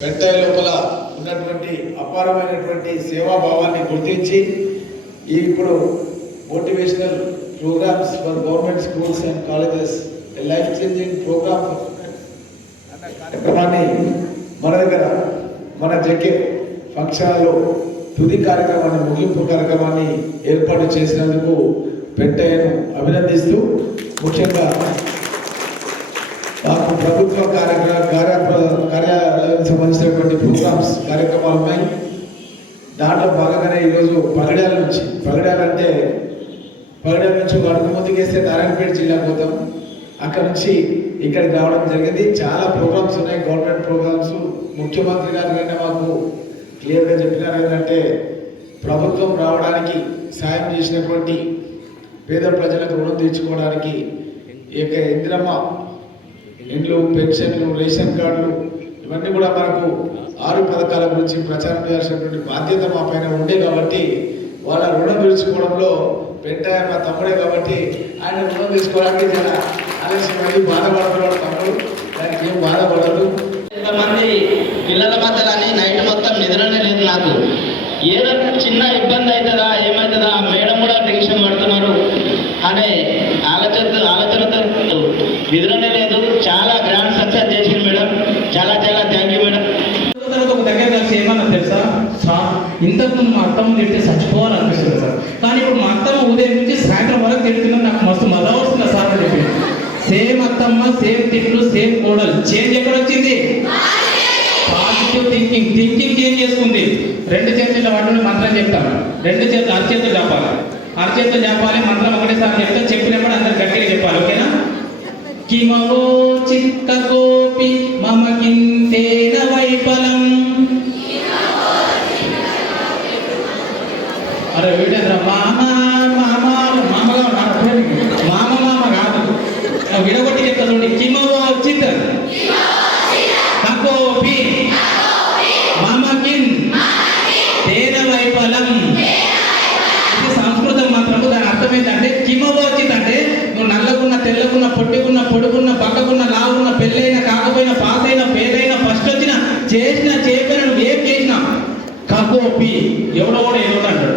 పెంటాయి లోపల ఉన్నటువంటి అపారమైనటువంటి సేవాభావాన్ని గుర్తించి ఇప్పుడు motivational programs for government schools and colleges life changing program అన్న కార్యక్రమాన్ని మన దగ్గర మన జెకే ఫంక్షన్లో తుది కార్యక్రమాన్ని ముగింపు కార్యక్రమాన్ని ఏర్పాటు చేసినందుకు పెంటాయను అభినందిస్తూ ముఖ్యంగా నాకు ప్రభుత్వ కార్యాలయానికి సంబంధించినటువంటి ప్రోగ్రామ్స్ కార్యక్రమాలు ఉన్నాయి. దాంట్లో భాగంగానే ఈరోజు పగడ్యాల నుంచి అడుగు ముందుకేస్తే నారాయణపేట జిల్లా పోతాం. అక్కడ నుంచి ఇక్కడికి రావడం జరిగింది. చాలా ప్రోగ్రామ్స్ ఉన్నాయి, గవర్నమెంట్ ప్రోగ్రామ్స్. ముఖ్యమంత్రి గారు కన్నా మాకు క్లియర్గా చెప్పినారు ఏంటంటే ప్రభుత్వం రావడానికి సాయం చేసినటువంటి పేద ప్రజలకు రుణం తీర్చుకోవడానికి ఇక ఇందిరమ్మ ఇండ్లు, పెన్షన్లు, రేషన్ కార్డులు ఇవన్నీ కూడా మనకు 6 పథకాల గురించి ప్రచారం చేయాల్సినటువంటి బాధ్యత మా పైన ఉండే కాబట్టి వాళ్ళ రుణం తీర్చుకోవడంలో పెంటాయ మా తమ్ముడే కాబట్టి ఆయన రుణం తీసుకోవడానికి చాలా ఆలస్యమైంది. బాధపడుతున్నాడు తమ్ముడు, దానికి ఏం బాధపడదు. ఇంతమంది పిల్లల మధ్యలని నైట్ మొత్తం నిద్రనే లేదు. నాకు ఏదో చిన్న ఇబ్బంది అవుతుందా ఏమవుతుందా, మేడం కూడా టెన్షన్ పడుతున్నారు అనే ఆలోచనతో నిద్రనే లేదు. చాలా గ్రాండ్ సక్సెస్ చేసింది మేడం. చాలా థ్యాంక్ యూ మేడం. ఒక దగ్గర కలిసి ఏమన్నా తెలుసా సార్, ఇంతకుముందు మా అత్తమ్మ తింటే చచ్చిపోవాలనిపిస్తుంది సార్, కానీ ఇప్పుడు మా అత్తమ్మ ఉదయం నుంచి సాయంత్రం వరకు తిడుతున్నా, నాకు మస్తు మజా వస్తుంది సార్ అని చెప్పి. సేమ్ అత్తమ్మ, సేమ్ తిట్లు, సేమ్ కోడలు. చేంజ్ ఎక్కడ వచ్చింది? పాజిటివ్ థింకింగ్ చేంజ్ చేసుకుంది. 2 చేతుల వాటిని మంత్రం చెప్తాను. 2 చేతులు అరచేతులు చెప్పాలి. మంత్రం ఒకటేసారి చెప్తే చెప్పినప్పుడు అందరు గట్టిగా చెప్పాలి. ఓకేనా? కిమవో చిత్త కోపి మమ కింతేన వైఫలం. అరే వీటేంద్ర మామ కాదు, విడగొట్టి చెప్తా చూడండి. కిమవో చిత్ కోపి మమ కింతేన వైఫలం. ఇది సంస్కృతం మంత్రము. దాని అర్థం ఏంటంటే కిమవోచిత్ అంటే నువ్వు నల్లకున్న, తెల్లకున్న, పొట్టికున్న, పొడుకున్న, బక్కకున్న, లావున్న, పెళ్ళైన, కాకపోయినా, పాస్ అయినా, పేదైనా, ఫస్ట్ వచ్చిన, చేసినా చేయకపోయినా, నువ్వు ఏం చేసినా కకోపి. ఎవడో కూడా ఏదో అంటాడు.